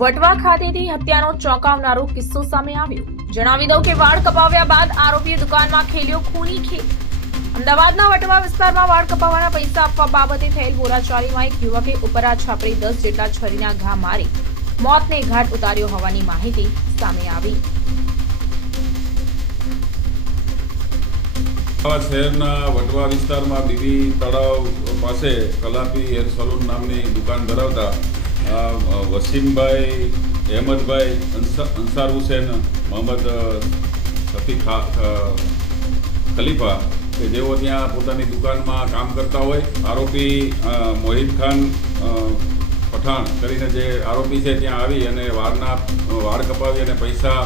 વટવા ખાતેથી હત્યાનો ચોંકાવનારો કિસ્સો સામે આવ્યો। જણાવી દઉં કે વાળ કપાવ્યા બાદ આરોપીએ દુકાનમાં ખેલ્યો ખૂની ખેલ। અમદાવાદના વટવા વિસ્તારમાં વાળ કપાવવાના પૈસા આપવા બાબતે થયેલ બોલાચાલીમાં એક યુવકે ઉપરા છાપરી 10 જેટલા છરીના ઘા મારી મોતને ઘાટ ઉતાર્યો હોવાની માહિતી સામે આવી। શહેરના વટવા વિસ્તારમાં બીબી તળાવ પાસે કલાપી હેર સલૂન નામની દુકાન ધરાવતા વસીમભાઈ, અહેમદભાઈ, અંસાર હુસેન, મોહમ્મદ શફીક ખલીફા કે જેઓ ત્યાં પોતાની દુકાનમાં કામ કરતા હોય। આરોપી મોહિત ખાન પઠાણ કરીને જે આરોપી છે ત્યાં આવી અને વાળ કપાવી અને પૈસા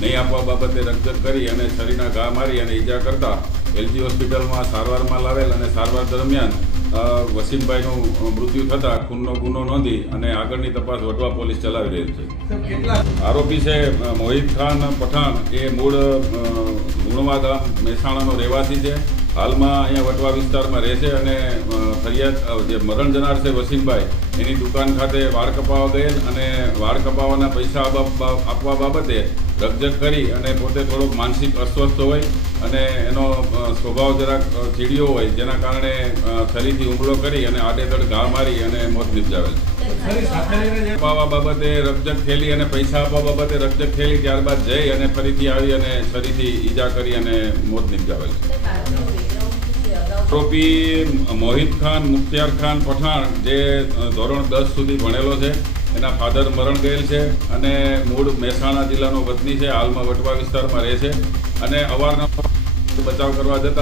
નહીં આપવા બાબતે રકઝક કરી અને છરીના ઘા મારી અને ઈજા કરતા એલજી હોસ્પિટલમાં સારવારમાં લાવેલ અને સારવાર દરમિયાન વસીમભાઈનું મૃત્યુ થતાં ખૂનનો ગુનો નોંધી અને આગળની તપાસ વટવા પોલીસ ચલાવી રહેલ છે। આરોપી છે મોહિત ખાન પઠાણ એ મૂળ ગુણવા ગામ મહેસાણાનો રહેવાસી છે। હાલમાં અહીંયા વટવા વિસ્તારમાં રહે છે અને ફરિયાદ જે મરણ જનાર છે વસીમભાઈ એની દુકાન ખાતે વાળ કપાવવા ગયેલ અને વાળ કપાવવાના પૈસા આપવા બાબતે રકઝક કરી અને પોતે થોડોક માનસિક અસ્વસ્થ હોય અને એનો સ્વભાવ જરાક ચીડિયો હોય, જેના કારણે છરીથી હુમલો કરી અને આડેધડ ઘા મારી અને મોત નિપજાવેલ છે। કપાવવા બાબતે રકઝક થયેલી અને પૈસા આપવા બાબતે રકઝક થયેલી, ત્યારબાદ જઈ અને ફરીથી આવી અને છરીથી ઈજા કરી અને મોત નિપજાવેલ છે। આરોપી મોહિત ખાન મુખ્તિયાર ખાન પઠાણ જે ધોરણ 10 સુધી ભણેલો છે, એના ફાધર મરણ ગયેલ છે અને મૂળ મહેસાણા જિલ્લાનો વતની છે, હાલમાં વટવા વિસ્તારમાં રહે છે અને અવારનવાર બચાવ કરવા જતા